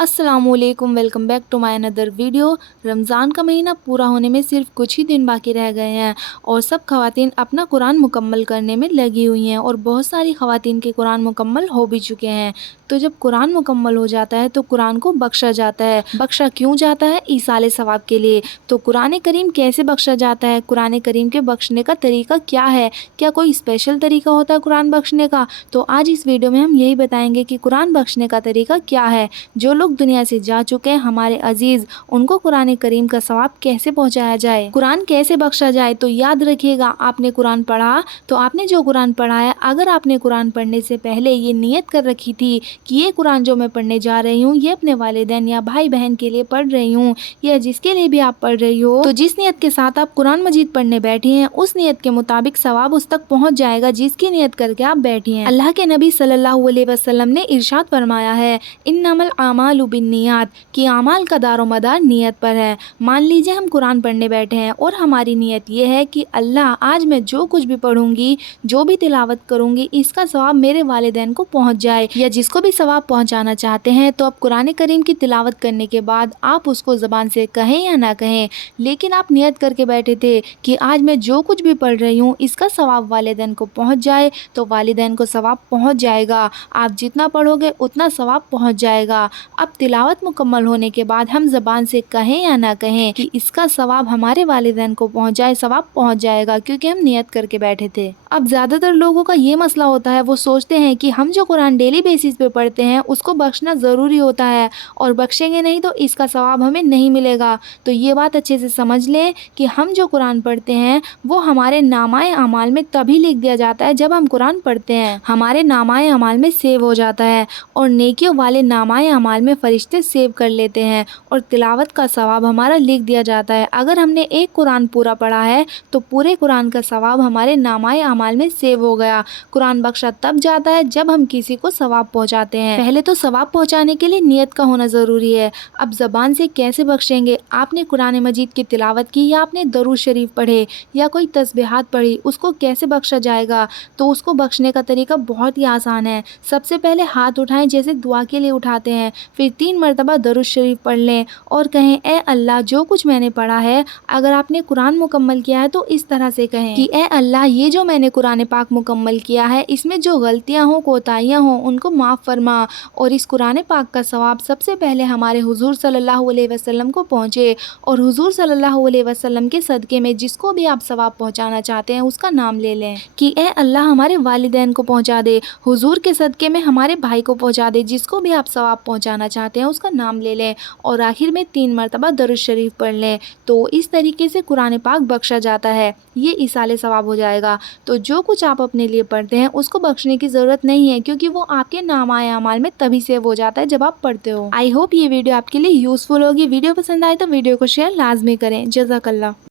السلام علیکم، welcome back to my another video. Ramzan کا مہینہ پورا ہونے میں صرف کچھ ہی دن باقی رہ گئے ہیں اور سب خواتین اپنا قرآن مکمل کرنے میں لگی ہوئی ہیں اور بہت ساری خواتین کے قرآن مکمل ہو بھی چکے ہیں۔ تو جب قرآن مکمل ہو جاتا ہے تو قرآن کو بخشا جاتا ہے۔ بخشا کیوں جاتا ہے؟ ایصال ثواب کے لیے۔ تو قرآن کریم کیسے بخشا جاتا ہے؟ قرآن کریم کے بخشنے کا طریقہ کیا ہے؟ کیا کوئی اسپیشل طریقہ ہوتا ہے قرآن بخشنے کا؟ تو آج اس ویڈیو میں ہم یہی بتائیں گے کہ قرآن بخشنے کا طریقہ کیا ہے۔ جو لوگ دنیا سے جا چکے ہیں ہمارے عزیز، ان کو قرآن کریم کا ثواب کیسے پہنچایا جائے، قرآن کیسے بخشا جائے۔ تو یاد رکھیے گا، آپ نے قرآن پڑھا تو آپ نے جو قرآن پڑھا ہے، اگر آپ نے قرآن پڑھنے سے پہلے یہ نیت کر رکھی تھی کہ یہ قرآن جو میں پڑھنے جا رہی ہوں یہ اپنے والدین یا بھائی بہن کے لیے پڑھ رہی ہوں، یا جس کے لیے بھی آپ پڑھ رہی ہو، تو جس نیت کے ساتھ آپ قرآن مجید پڑھنے بیٹھی ہیں اس نیت کے مطابق ثواب اس تک پہنچ جائے گا جس کی نیت کر کے آپ بیٹھی ہیں۔ اللہ کے نبی صلی اللہ علیہ وسلم نے ارشاد فرمایا ہے، انما الاعمال بالنیات، کہ اعمال کا دار و مدار نیت پر ہے۔ مان لیجئے ہم قرآن پڑھنے بیٹھے ہیں اور ہماری نیت یہ ہے کہ اللہ آج میں جو کچھ بھی پڑھوں گی، جو بھی تلاوت کروں گی، اس کا ثواب میرے والدین کو پہنچ جائے، یا جس کو بھی ثواب پہنچانا چاہتے ہیں تو اب قرآن کریم کی تلاوت کرنے کے بعد آپ اس کو زبان سے کہیں یا نہ کہیں، لیکن آپ نیت کر کے بیٹھے تھے کہ آج میں جو کچھ بھی پڑھ رہی ہوں اس کا ثواب والدین کو پہنچ جائے، تو والدین کو ثواب پہنچ جائے گا۔ آپ جتنا پڑھو گے اتنا ثواب پہنچ جائے گا۔ اب تلاوت مکمل ہونے کے بعد ہم زبان سے کہیں یا نہ کہیں کہ اس کا ثواب ہمارے والدین کو پہنچ جائے، ثواب پہنچ جائے گا، کیونکہ ہم نیت کر کے بیٹھے تھے۔ اب زیادہ تر لوگوں کا یہ مسئلہ ہوتا ہے، وہ سوچتے ہیں کہ ہم جو قرآن ڈیلی بیسس پہ پڑھتے ہیں اس کو بخشنا ضروری ہوتا ہے، اور بخشیں گے نہیں تو اس کا ثواب ہمیں نہیں ملے گا۔ تو یہ بات اچھے سے سمجھ لیں کہ ہم جو قرآن پڑھتے ہیں وہ ہمارے نامہ اعمال میں تبھی لکھ دیا جاتا ہے جب ہم قرآن پڑھتے ہیں، ہمارے نامہ اعمال میں سیو ہو جاتا ہے، اور نیکیوں والے نامہ اعمال میں فرشتے سیو کر لیتے ہیں، اور تلاوت کا ثواب ہمارا لکھ دیا جاتا ہے۔ اگر ہم نے ایک قرآن پورا پڑھا ہے تو پورے قرآن کا ثواب ہمارے نامہ اعمال میں سیو ہو گیا۔ قرآن بخشا تب جاتا ہے جب ہم کسی کو ثواب پہنچاتے ہیں۔ پہلے تو ثواب پہنچانے کے لیے نیت کا ہونا ضروری ہے۔ اب زبان سے کیسے بخشیں گے؟ آپ نے قرآن مجید کی تلاوت کی، یا آپ نے درود شریف پڑھے، یا کوئی تسبیحات پڑھی، اس کو کیسے بخشا جائے گا؟ تو اس کو بخشنے کا طریقہ بہت ہی آسان ہے۔ سب سے پہلے ہاتھ اٹھائیں جیسے دعا کے لیے اٹھاتے ہیں، پھر 3 مرتبہ درود شریف پڑھ لیں اور کہیں، اے اللہ جو کچھ میں نے پڑھا ہے، اگر آپ نے قرآن مکمل کیا ہے تو اس طرح سے کہیں کہ اے اللہ یہ جو میں نے قرآن پاک مکمل کیا ہے اس میں جو غلطیاں ہوں، کوتاہیاں ہوں، ان کو معاف فرما، اور اس قرآن پاک کا ثواب سب سے پہلے ہمارے حضور صلی اللہ علیہ وسلم کو پہنچے، اور حضور صلی اللہ علیہ وسلم کے صدقے میں جس کو بھی آپ ثواب پہنچانا چاہتے ہیں اس کا نام لے لیں کہ اے اللہ ہمارے والدین کو پہنچا دے، حضور کے صدقے میں ہمارے بھائی کو پہنچا دے، جس کو بھی آپ ثواب پہنچانا چاہتے ہیں اس کا نام لے لیں، اور آخر میں 3 مرتبہ درود شریف پڑھ لیں۔ تو اس طریقے سے قرآن پاک بخشا جاتا ہے، یہ ایصال ثواب ہو جائے گا۔ تو جو کچھ آپ اپنے لیے پڑھتے ہیں اس کو بخشنے کی ضرورت نہیں ہے، کیونکہ وہ آپ کے نامہ اعمال میں تبھی سیو ہو جاتا ہے جب آپ پڑھتے ہو۔ آئی ہوپ یہ ویڈیو آپ کے لیے یوزفل ہوگی۔ ویڈیو پسند آئے تو ویڈیو کو شیئر لازمی کریں۔ جزاک اللہ۔